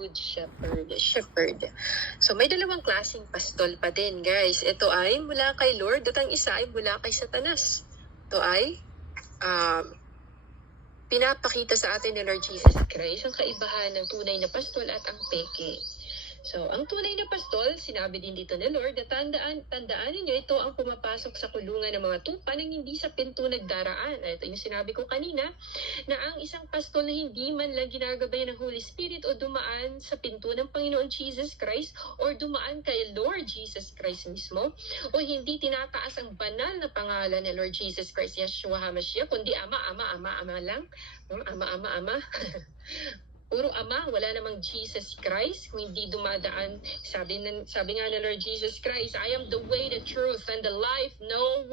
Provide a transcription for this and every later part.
Good Shepherd. So may dalawang klaseng pastol pa din, guys. Ito ay mula kay Lord at ang isa ay mula kay Satanas. Ito ay pinapakita sa atin ni Lord Jesus Christ ang kaibahan ng tunay na pastol at ang peke. So, ang tunay na pastol, sinabi din dito ni Lord, at tandaan ninyo, ito ang pumapasok sa kulungan ng mga tupa nang hindi sa pinto nagdaraan. Ito yung sinabi ko kanina, na ang isang pastol na hindi man lang ginagabayan ng Holy Spirit o dumaan sa pinto ng Panginoon Jesus Christ o dumaan kay Lord Jesus Christ mismo, o hindi tinataas ang banal na pangalan ni Lord Jesus Christ, Yeshua HaMashiach, kundi Ama lang. Ama. Puro Ama, wala namang Jesus Christ. Kung hindi dumadaan, sabi nga ni Lord Jesus Christ, I am the way, the truth, and the life. No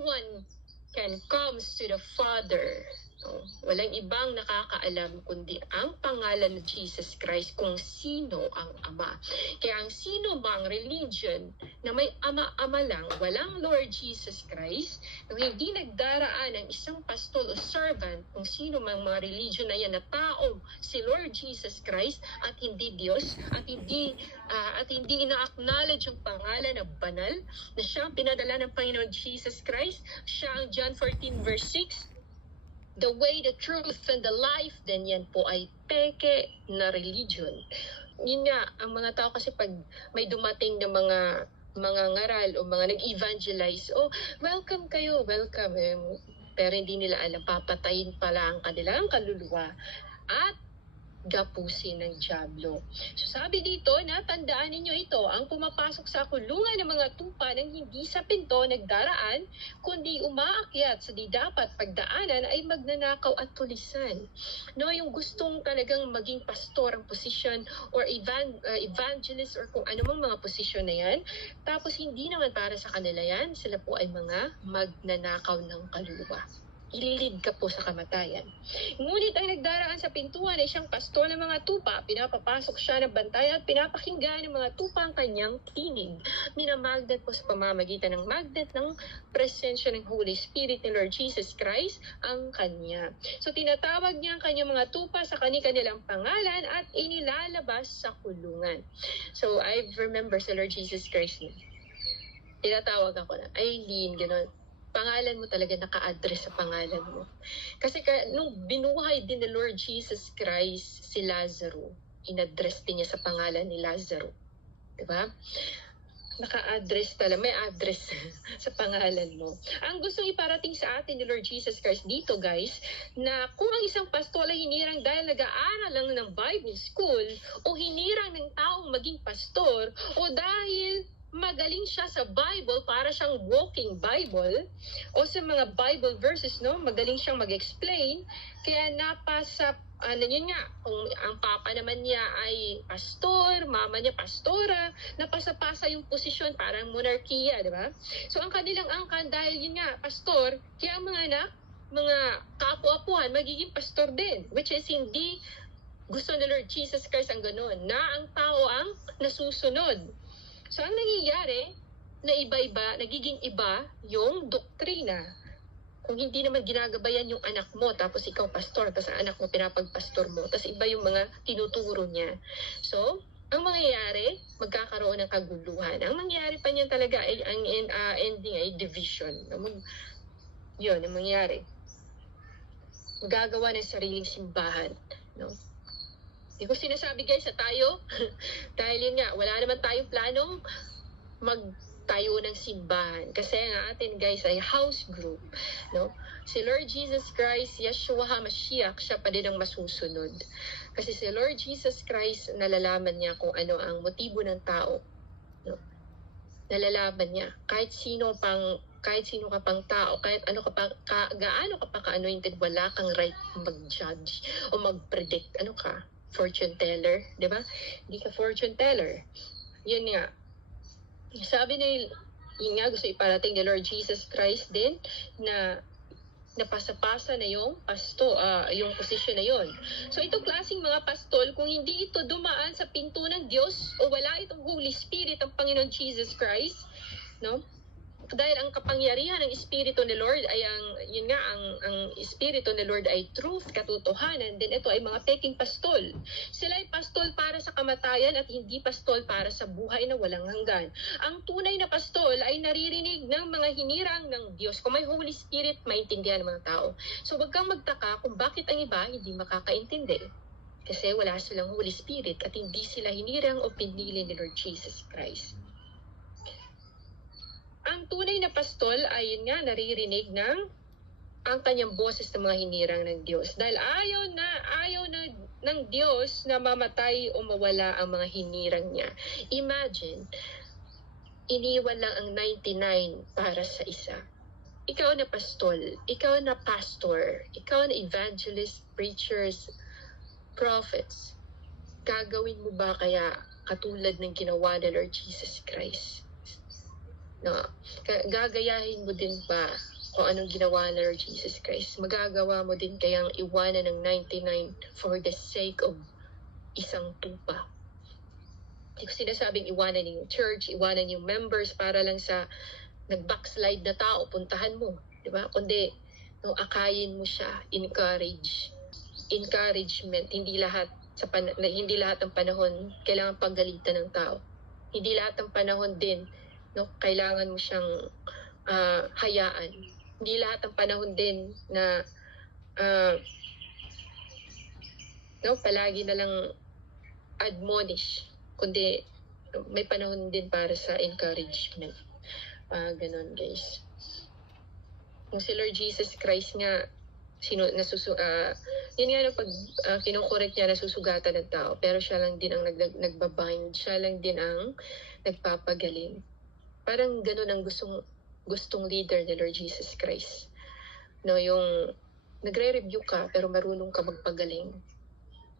one can come to the Father. Walang ibang nakakaalam kundi ang pangalan ng Jesus Christ kung sino ang Ama. Kaya ang sino bang religion na may ama-ama lang, walang Lord Jesus Christ, kung hindi nagdaraan ng isang pastol o servant, kung sino mang mga religion na yan na tao, si Lord Jesus Christ at hindi Diyos, at hindi ina-acknowledge ang pangalan na banal, na siya ang pinadala ng Panginoon Jesus Christ, siya ang John 14 verse 6, the way, the truth, and the life, then yan po ay peke na religion. Yun nga, ang mga tao kasi pag may dumating na mga ngaral o mga nag-evangelize, welcome kayo, welcome. Pero hindi nila alam, papatayin pala ang kanilang kaluluwa at gapusin ng dyablo. So sabi dito na tandaan ninyo ito, ang pumapasok sa kulungan ng mga tupa ng hindi sa pinto nagdaraan, kundi umaakyat sa di dapat pagdaanan ay magnanakaw at tulisan. No, yung gustong talagang maging pastor ang posisyon or evangelist or kung anumang mga posisyon na yan, tapos hindi naman para sa kanila yan, sila po ay mga magnanakaw ng kaluluwa. Ililid ka po sa kamatayan. Ngunit ang nagdaraan sa pintuan ay siyang pastor ng mga tupa. Pinapapasok siya ng bantay at pinapakinggan ng mga tupa ang kanyang tinig. Minamagnet po sa pamamagitan ng magnet ng presensya ng Holy Spirit ni Lord Jesus Christ ang kanya. So tinatawag niya ang kanyang mga tupa sa kanilang pangalan at inilalabas sa kulungan. So I remember sa Lord Jesus Christ, tinatawag ako na, Aileen, gano'n. Pangalan mo talaga naka-address sa pangalan mo. Kasi nung binuhay din ni Lord Jesus Christ si Lazaro, in-address din niya sa pangalan ni Lazaro. Diba? Naka-address talaga, may address sa pangalan mo. Ang gustong iparating sa atin ni Lord Jesus Christ dito, guys, na kung ang isang pastol ay hinirang dahil nag-aaral lang ng Bible school, o hinirang ng taong maging pastor, o dahil magaling siya sa Bible, para siyang walking Bible, o sa mga Bible verses, no, magaling siyang mag-explain, kaya napasa, yun nga, kung ang papa naman niya ay pastor, mama niya pastora, napasa-pasa yung posisyon, parang monarkiya, di ba? So ang kanilang angkan, dahil yun nga, pastor, kaya ang mga anak, mga kapu-apuhan, magiging pastor din, which is hindi gusto ni Lord Jesus Christ ang ganoon, na ang tao ang nasusunod. So, ang nangyayari, na iba-iba, nagiging iba yung doktrina. Kung hindi naman ginagabayan yung anak mo, tapos ikaw pastor, tapos ang anak mo pinapagpastor mo, tapos iba yung mga tinuturo niya. So, ang mangyayari, magkakaroon ng kaguluhan. Ang mangyayari pa niyan talaga ay ang ending ay division. Yun, ang mangyayari. Magagawa ng sariling simbahan. No? Hindi ko sinasabi guys sa tayo, dahil yun nga, wala naman tayong planong magtayo ng simbahan. Kasi ang atin guys ay house group. No? Si Lord Jesus Christ, Yeshua HaMashiach, siya pa din ang masusunod. Kasi si Lord Jesus Christ, nalalaman niya kung ano ang motibo ng tao. No? Nalalaman niya. Kahit sino ka pang tao, kahit ano ka pa, gaano ka pa ka-anointed, wala kang right mag-judge o mag-predict. Ano ka? Fortune teller, di ba? Hindi ka fortune teller. Yun nga. Sabi yun nga, gusto iparating ni Lord Jesus Christ din na napasa-pasa na yung yung posisyon na yun. So itong klaseng mga pastol, kung hindi ito dumaan sa pinto ng Diyos o wala itong Holy Spirit, ang Panginoon Jesus Christ, no? dahil ang kapangyarihan ng Espiritu ni Lord ay ang Espiritu ni Lord ay truth, katotohanan, then ito ay mga peking pastol. Sila ay pastol para sa kamatayan at hindi pastol para sa buhay na walang hanggan. Ang tunay na pastol ay naririnig ng mga hinirang ng Diyos. Kung may Holy Spirit, maintindihan ng mga tao. So wag kang magtaka kung bakit ang iba hindi makakaintindi. Kasi wala silang Holy Spirit at hindi sila hinirang o pinili ni Lord Jesus Christ. Ang tunay na pastol ay yun nga, naririnig ng ang kanyang boses ng mga hinirang ng Diyos. Dahil ayaw na ng Diyos na mamatay o mawala ang mga hinirang niya. Imagine, iniwan lang ang 99 para sa isa. Ikaw na pastol, ikaw na pastor, ikaw na evangelist, preachers, prophets. Gagawin mo ba kaya katulad ng ginawa ni Lord Jesus Christ? No, gagayahin mo din ba kung anong ginawa ni Lord Jesus Christ? Magagawa mo din kayang iwanan ng 99 for the sake of isang tupa? Hindi ko sinasabing iwanan yung church, iwanan yung members para lang sa nag-backslide na tao, puntahan mo, di ba? Kundi, no, akayin mo siya, encouragement, hindi lahat ng panahon kailangan paggalitan ng tao. Hindi lahat ng panahon din, no, kailangan mo siyang hayaan. Hindi lahat ng panahon din na palagi na lang admonish, kundi may panahon din para sa encouragement. Ganon, guys. Kung si Lord Jesus Christ nga, yun nga pag kinukorek niya, nasusugatan ng tao, pero siya lang din ang nagbabind, siya lang din ang nagpapagaling. Parang ganun ang gustong leader ni Lord Jesus Christ. No, yung nagre-review ka pero marunong ka magpagaling.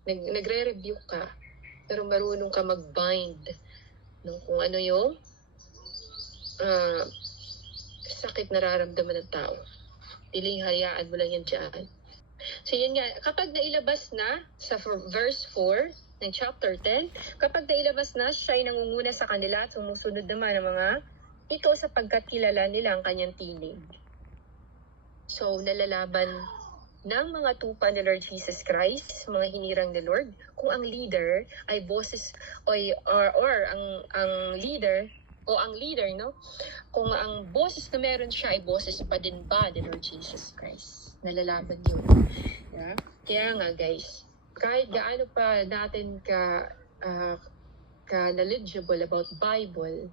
Nagre-review ka pero marunong ka mag-bind, no, kung ano yung sakit nararamdaman ng tao. Piling hayaan mo lang yan dyan. So yun nga, kapag nailabas na sa verse 4 ng chapter 10, kapag nailabas na, siya ay nangunguna sa kanila at sumusunod naman ang mga ito sapagkat kilala nila ang kanyang tinig. So nalalaban ng mga tupa ni Lord Jesus Christ, mga hinirang ni Lord, kung ang leader ay boses or ang leader o ang leader, no? Kung ang boses na meron siya ay boses pa din ba ni Lord Jesus Christ? Nalalaban yun. Yeah? Kaya nga guys, kahit gaano pa natin ka knowledgeable about Bible,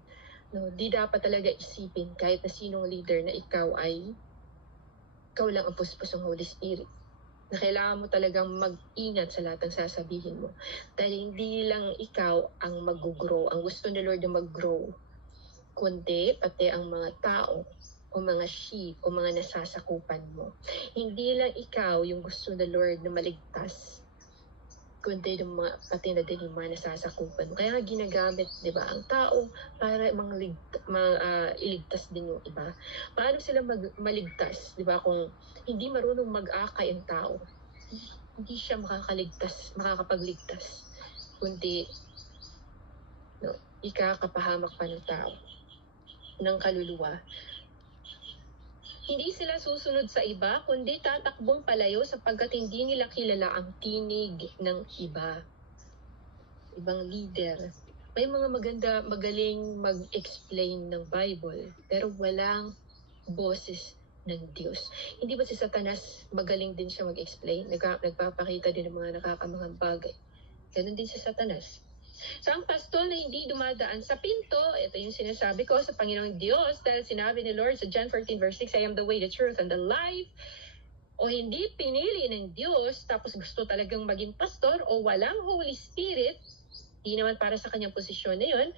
no, di dapat talaga isipin kahit na sinong leader na ikaw lang ang puspos ng Holy Spirit. Na kailangan mo talagang mag-ingat sa lahat ng sasabihin mo. Dahil hindi lang ikaw ang mag-grow. Ang gusto ni Lord na mag-grow, kundi pati ang mga tao o mga sheep o mga nasasakupan mo. Hindi lang ikaw yung gusto ni Lord na maligtas, kundi yung pati na din yung mga nasasakupan mo. Kaya ginagamit, di ba, ang tao para iligtas din yung iba. Paano sila maligtas, di ba, kung hindi marunong mag-akay ang tao? Hindi siya makakapagligtas, kundi ikakapahamak pa ng tao, ng kaluluwa. Hindi sila susunod sa iba, kundi tatakbong palayo sapagkat hindi nila kilala ang tinig ng iba. Ibang leader. May mga magaling mag-explain ng Bible, pero walang boses ng Diyos. Hindi ba si Satanas magaling din siya mag-explain? Nagpapakita din ng mga nakakamangang bagay. Ganon din si Satanas. So ang pastol na hindi dumadaan sa pinto, ito yung sinasabi ko sa Panginoong Diyos, dahil sinabi ni Lord sa John 14 verse 6, I am the way, the truth, and the life. O hindi pinili ng Diyos, tapos gusto talagang maging pastor, o walang Holy Spirit, di naman para sa kanyang posisyon na yun,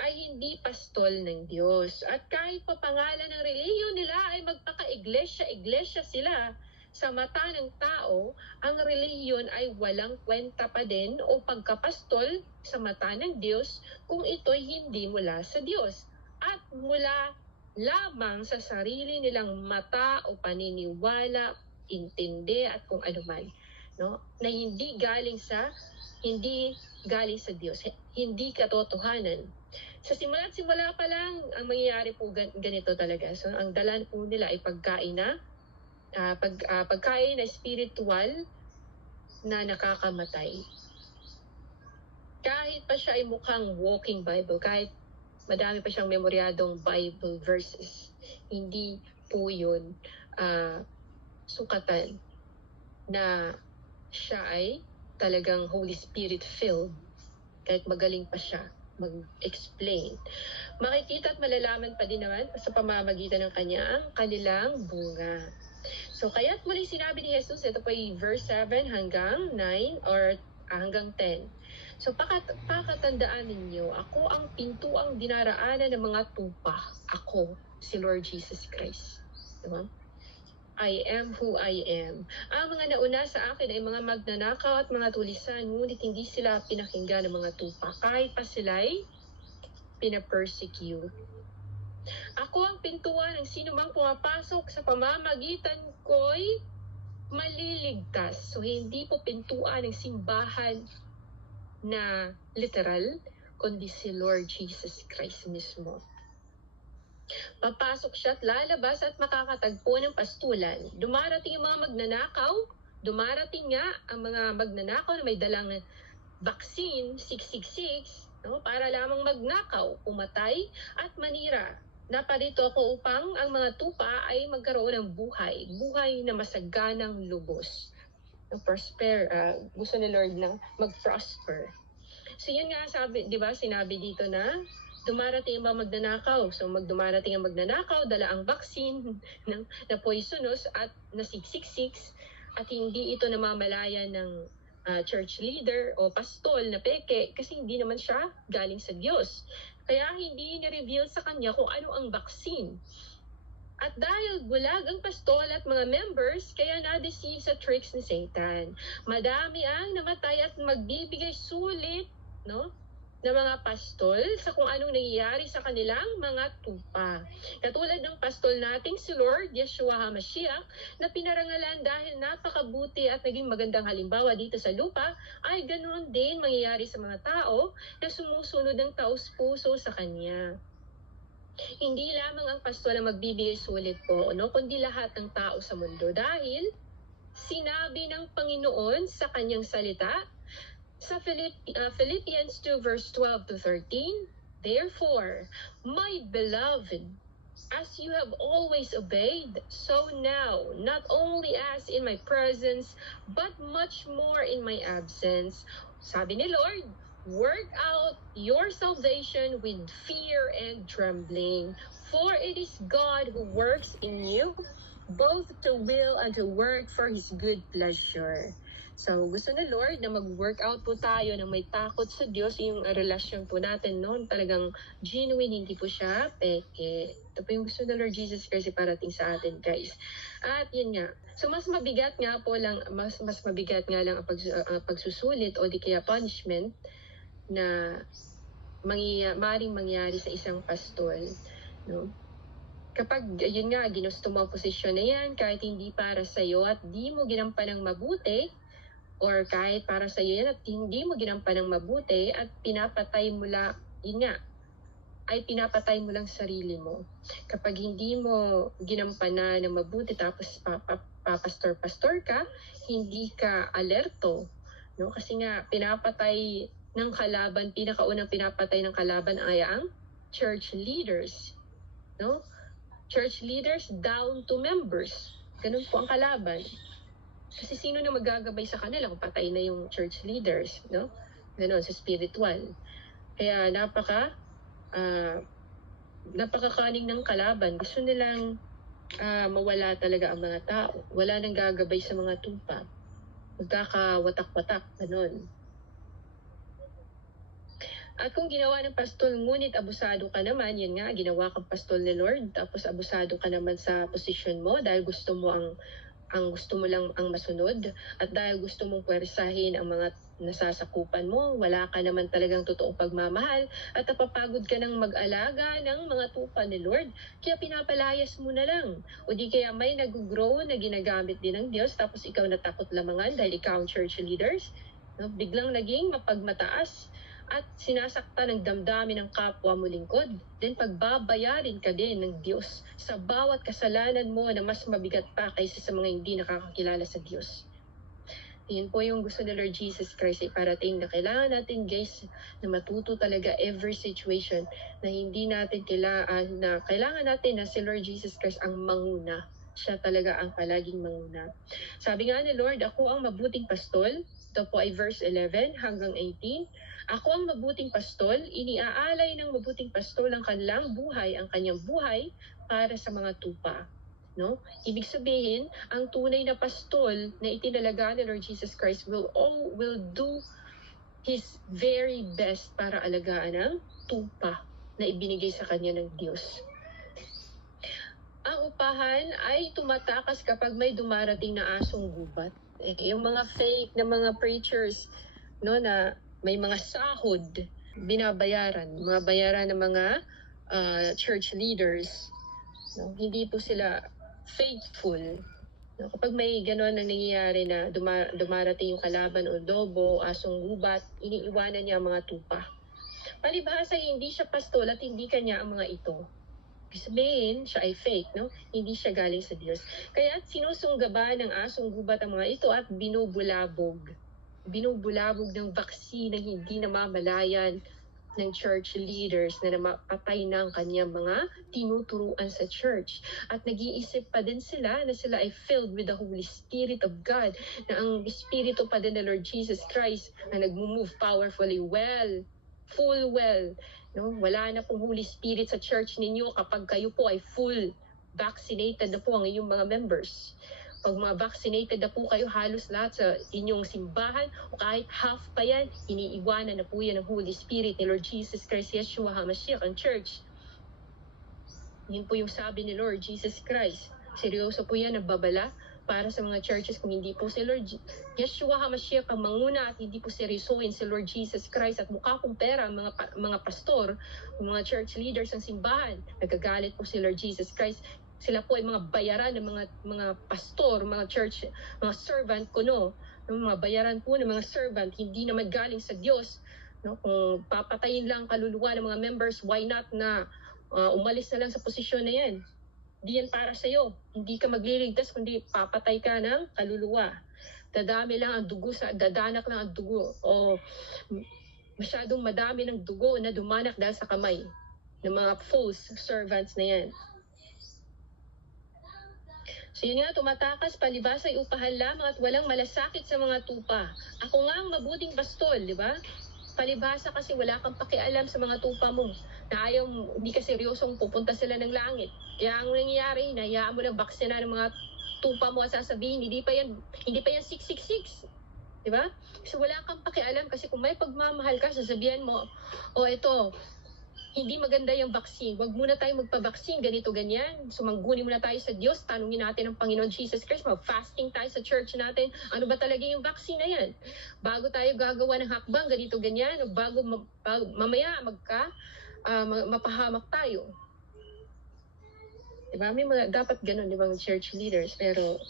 ay hindi pastol ng Diyos. At kahit pa pangalan ng relihiyon nila ay magpaka-iglesia sila, sa mata ng tao, ang relihiyon ay walang kwenta pa din o pagkapastol sa mata ng Diyos kung ito'y hindi mula sa Diyos at mula lamang sa sarili nilang mata o paniniwala, intindi at kung ano man, no? Na hindi galing sa hindi galing sa Diyos, hindi katotohanan. Sa simula't simula pa lang, ang mangyayari po ganito talaga. So, ang dalan po nila ay pagkain na spiritual na nakakamatay. Kahit pa siya ay mukhang walking Bible, kahit madami pa siyang memoryadong Bible verses, hindi po yun sukatan na siya ay talagang Holy Spirit filled, kahit magaling pa siya mag-explain. Makikita at malalaman pa din naman sa pamamagitan ng kanilang bunga. So, kaya't muli sinabi ni Jesus, ito po ay verse 7 hanggang 9 or hanggang 10. So, pakatandaan ninyo, ako ang pintuang dinaraanan ng mga tupa. Ako, si Lord Jesus Christ. Diba? I am who I am. Ang mga nauna sa akin ay mga magnanakaw at mga tulisan, ngunit hindi sila pinakinggan ng mga tupa, kahit pa sila'y pinapersecute. Ako ang pintuan ng sino mang pumapasok sa pamamagitan ko'y maliligtas. So, hindi po pintuan ng simbahan na literal, kundi si Lord Jesus Christ mismo. Papasok siya at lalabas at makakatagpo ng pastulan. Dumarating ang mga magnanakaw, dumarating nga ang mga magnanakaw na may dalang vaccine, 666, no, para lamang magnakaw, pumatay at manira. Naparito ako upang ang mga tupa ay magkaroon ng buhay na masaganang lubos. Gusto ni Lord na mag-prosper. So yun nga sabi, di ba, sinabi dito na dumarating ang mga magnanakaw. So dumarating ang magnanakaw, dala ang vaccine na poisonous at na 666 at hindi ito namamalaya ng church leader o pastol na peke kasi hindi naman siya galing sa Diyos. Kaya hindi ni-reveal sa kanya kung ano ang vaccine. At dahil bulag ang pastol at mga members, kaya na-deceive sa tricks ni Satan. Madami ang namatay at magbibigay sulit, no, ng mga pastol sa kung anong nangyayari sa kanilang mga tupa. Katulad ng pastol nating si Lord Yeshua HaMashiach na pinarangalan dahil napakabuti at naging magandang halimbawa dito sa lupa, ay ganoon din mangyayari sa mga tao na sumusunod ng taos-puso sa Kanya. Hindi lamang ang pastol ang magbibigay sulit po, no, kundi lahat ng tao sa mundo dahil sinabi ng Panginoon sa Kanyang salita, sa Philippians 2 verse 12 to 13, therefore, my beloved, as you have always obeyed, so now, not only as in my presence, but much more in my absence, sabi ni Lord, work out your salvation with fear and trembling, for it is God who works in you, both to will and to work for His good pleasure. So, gusto ni Lord na mag-workout po tayo na may takot sa Diyos, yung relasyon po natin noon, talagang genuine, hindi po siya peke. Ito po yung gusto ni Lord Jesus Christ parating sa atin, guys. At yun nga, so mas mabigat nga lang ang pagsusulit o di kaya punishment na maaaring mangyari sa isang pastol, no? Kapag, yun nga, ginusto mo ang posisyon na yan, kahit hindi para sa'yo at di mo ginampan ng mabuti, or kahit para sa iyo yan at hindi mo ginampan ng mabuti at pinapatay mo lang, yun nga, ay pinapatay mo lang sarili mo. Kapag hindi mo ginampanan ng mabuti tapos papastor-pastor ka, hindi ka alerto, no? Kasi nga pinapatay ng kalaban, pinakaunang pinapatay ng kalaban ay ang church leaders, no? Church leaders down to members. Ganun po ang kalaban. Kasi sino na magagabay sa kanila kung patay na yung church leaders, no? Ganon, sa spiritual. Kaya napakakaning ng kalaban. Gusto nilang mawala talaga ang mga tao. Wala nang gagabay sa mga tupa. Magkakawatak-watak, ganon. At kung ginawa ng pastol, ngunit abusado ka naman, yun nga, ginawa kang pastol ni Lord, tapos abusado ka naman sa position mo dahil gusto mo gusto mo lang ang masunod at dahil gusto mong puwersahin ang mga nasasakupan mo, wala ka naman talagang totoong pagmamahal at napapagod ka ng mag-alaga ng mga tupa ni Lord, kaya pinapalayas mo na lang. O di kaya may nag-grow na ginagamit din ng Diyos tapos ikaw natakot lamangan dahil ikaw ang church leaders, No? Biglang naging mapagmataas at sinasakta ng damdamin ng kapwa mo lingkod. Then pagbabayarin ka din ng Diyos sa bawat kasalanan mo na mas mabigat pa kaysa sa mga hindi nakakakilala sa Diyos. Yan po yung gusto ni Lord Jesus Christ ay parating na kailangan natin guys na matuto talaga every situation na hindi natin kailangan natin na si Lord Jesus Christ ang manguna. Siya talaga ang palaging manguna. Sabi nga ni Lord, ako ang mabuting pastol. Ito po ay verse 11 hanggang 18. Ako ang mabuting pastol, iniaalay ng mabuting pastol ang kanyang buhay para sa mga tupa. No? Ibig sabihin, ang tunay na pastol na itinalaga ni Lord Jesus Christ will do His very best para alagaan ang tupa na ibinigay sa kanya ng Diyos. Ang upahan ay tumatakas kapag may dumarating na asong gubat. Yung mga fake na mga preachers, no, na may mga sahod binabayaran, mga bayaran ng mga church leaders. No, hindi po sila faithful. No, kapag may gano'n na nangyayari na dumarating yung kalaban o lobo, asong gubat, iniiwanan niya ang mga tupa. Palibhasa, hindi siya pastol at hindi kanya ang mga ito. Sabihin, siya ay fake, no? Hindi siya galing sa Diyos. Kaya sinusunggaban ng asong gubat ang mga ito at binubulabog ng vaccine na hindi namamalayan ng church leaders na napatay ng kanyang mga tinuturuan sa church. At nag-iisip pa din sila na sila ay filled with the Holy Spirit of God, na ang Espiritu pa din ng Lord Jesus Christ na nag-move powerfully full well. No? Wala na pong Holy Spirit sa church ninyo kapag kayo po ay full vaccinated na po ang inyong mga members. Pag mga vaccinated na po kayo, halos lahat sa inyong simbahan o kahit half pa yan, iniiwanan na po yan ng Holy Spirit ni Lord Jesus Christ, Yeshua HaMashiach, ang church. Yun po yung sabi ni Lord Jesus Christ. Seryoso po yan, nagbabala para sa mga churches kung hindi po si Lord Yeshua HaMashiach ang manguna at hindi po seryosoin si Lord Jesus Christ at mukha pong pera ang mga pastor, mga church leaders ng simbahan. Nagagalit po si Lord Jesus Christ. Sila po ay mga bayaran ng mga pastor, mga church, mga servant kuno, mga bayaran po ng mga servant, hindi naman galing sa Diyos. No? Kung papatayin lang kaluluwa ng mga members, why not na umalis na lang sa posisyon na yan? Di yan para sa'yo. Hindi ka magliligtas kundi papatay ka ng kaluluwa. Dadanak lang ang dugo o masyadong madami ng dugo na dumanak dahil sa kamay ng mga false servants na yan. So yun nga, tumatakas, palibhasa ay upahan lamang at walang malasakit sa mga tupa. Ako nga ang mabuting pastol, di ba? Palibhasa kasi wala kang pakialam sa mga tupa mo. Na ayaw, hindi ka seryosong pupunta sila ng langit. Kaya ang nangyayari, nahiyaan mo ng baksina ng mga tupa mo at sasabihin, hindi pa yan 666. Di ba? So wala kang pakialam kasi kung may pagmamahal ka, sasabihan mo, ito, hindi maganda yung vaccine. Huwag muna tayo magpa-vaccine, ganito, ganyan. Sumangguni muna tayo sa Diyos, tanungin natin ang Panginoon Jesus Christ, mag-fasting tayo sa church natin. Ano ba talaga yung vaccine na yan? Bago tayo gagawa ng hakbang, ganito, ganyan, bago mamaya mapahamak tayo. Diba? May dapat ganun, di ba, church leaders. Pero,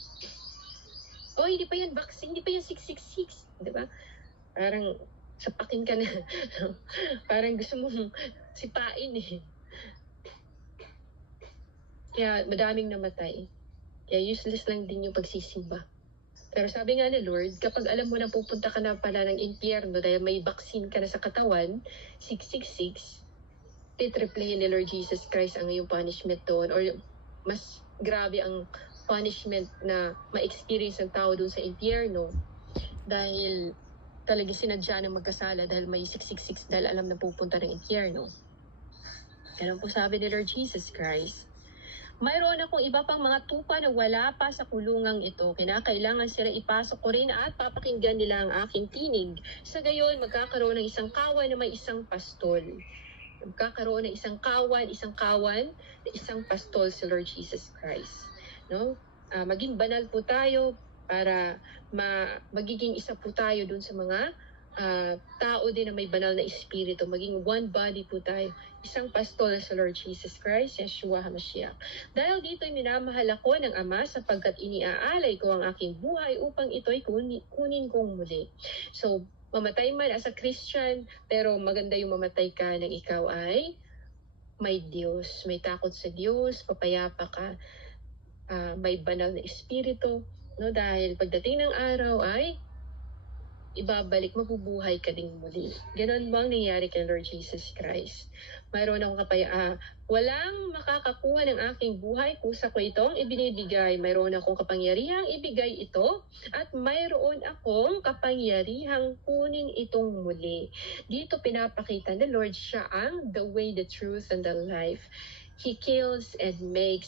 hindi pa yan vaccine, hindi pa yan 666. Di ba? Parang, sapakin ka na. Parang gusto mong sipain eh. Kaya madaming namatay. Kaya useless lang din yung pagsisimba. Pero sabi nga ni Lord, kapag alam mo na pupunta ka na pala ng impyerno dahil may vaccine ka na sa katawan, 666, titriplayin ni Lord Jesus Christ ang iyong punishment doon. Or mas grabe ang punishment na ma-experience ng tao doon sa impyerno dahil talaga sinadya ng magkasala dahil may 666 dahil alam na pupunta ng impyerno. Ganun po sabi ni Lord Jesus Christ. Mayroon akong iba pang mga tupa na wala pa sa kulungang ito. Kinakailangan sila ipasok ko rin at papakinggan nila ang aking tinig. Sa gayon, magkakaroon ng isang kawan na may isang pastol. Magkakaroon ng isang kawan na isang pastol si Lord Jesus Christ. No? Maging banal po tayo para magiging isa po tayo dun sa mga tao din na may banal na espiritu. Maging one body po tayo. Isang pastol sa Lord Jesus Christ, Yeshua HaMashiach. Dahil dito'y minamahal ako ng Ama sapagkat iniaalay ko ang aking buhay upang ito'y kunin kong muli. So, mamatay man as a Christian, pero maganda yung mamatay ka nang ikaw ay may Diyos, may takot sa Diyos, papayapa ka, may banal na espiritu, no? Dahil pagdating ng araw ay ibabalik, mabubuhay ka ding muli. Ganon ba ang nangyari kay Lord Jesus Christ? Mayroon akong walang makakakuha ng aking buhay, kusa ko itong ibinibigay. Mayroon akong kapangyarihang ibigay ito at mayroon akong kapangyarihang kunin itong muli. Dito pinapakita na Lord siya ang the way, the truth, and the life. He kills and make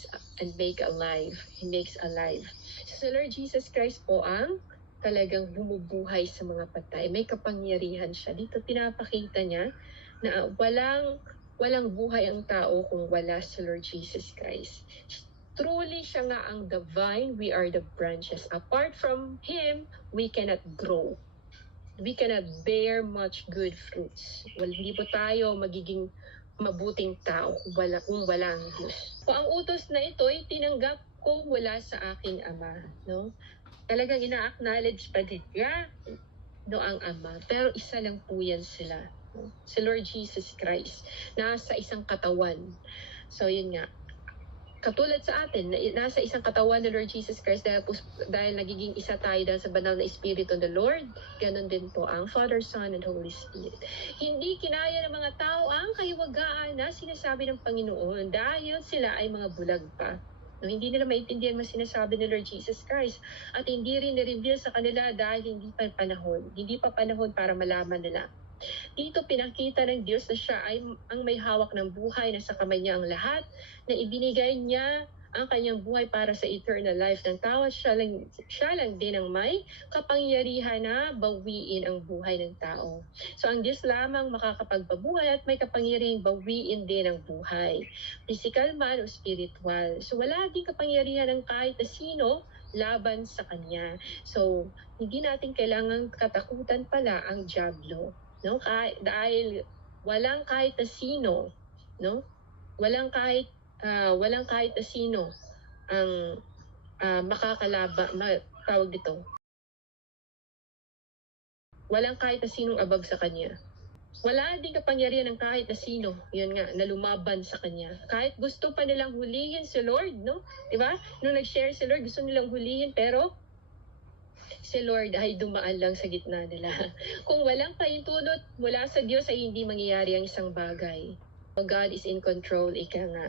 alive. He makes alive. So Lord Jesus Christ po ang talagang bumubuhay sa mga patay. May kapangyarihan siya. Dito pinapakita niya na walang buhay ang tao kung wala si Lord Jesus Christ. Truly siya nga ang the vine, we are the branches. Apart from Him, we cannot grow. We cannot bear much good fruits. Hindi po tayo magiging mabuting tao kung wala ang Diyos. Ang utos na ito ay tinanggap ko mula sa aking Ama. No? Talagang ina-acknowledge pa din niya ang Ama. Pero isa lang po yan sila. No? Si Lord Jesus Christ. Nasa isang katawan. So yun nga. Katulad sa atin, nasa isang katawan ni Lord Jesus Christ dahil nagiging isa tayo dahil sa banal na Espiritu ng Lord, ganun din po ang Father, Son, and Holy Spirit. Hindi kinaya ng mga tao ang kahiwagaan na sinasabi ng Panginoon dahil sila ay mga bulag pa. No, hindi nila maintindihan ang sinasabi ni Lord Jesus Christ at hindi rin na-reveal sa kanila dahil hindi pa panahon para malaman nila. Dito pinakita ng Diyos na siya ay ang may hawak ng buhay, na sa kamay niya ang lahat, na ibinigay niya ang kanyang buhay para sa eternal life ng tao at siya lang din ang may kapangyarihan na bawiin ang buhay ng tao. So ang Diyos lamang makakapagpabuhay at may kapangyarihang bawiin din ang buhay, physical man o spiritual. So wala din kapangyarihan ng kahit na sino laban sa Kanya. So hindi natin kailangang katakutan pala ang dyablo. No? Dahil walang kahit na sino, no? Walang kahit na sino ang tawag dito. Walang kahit na sinong above sa kanya. Wala din kapangyarihan ng kahit na sino, yun nga, na lumaban sa kanya. Kahit gusto pa nilang hulihin si Lord, no? Diba? Nung nag-share si Lord, gusto nilang hulihin, pero si Lord ay dumaan lang sa gitna nila. Kung walang pahintulot mula sa Diyos ay hindi mangyayari ang isang bagay. God is in control, ika nga.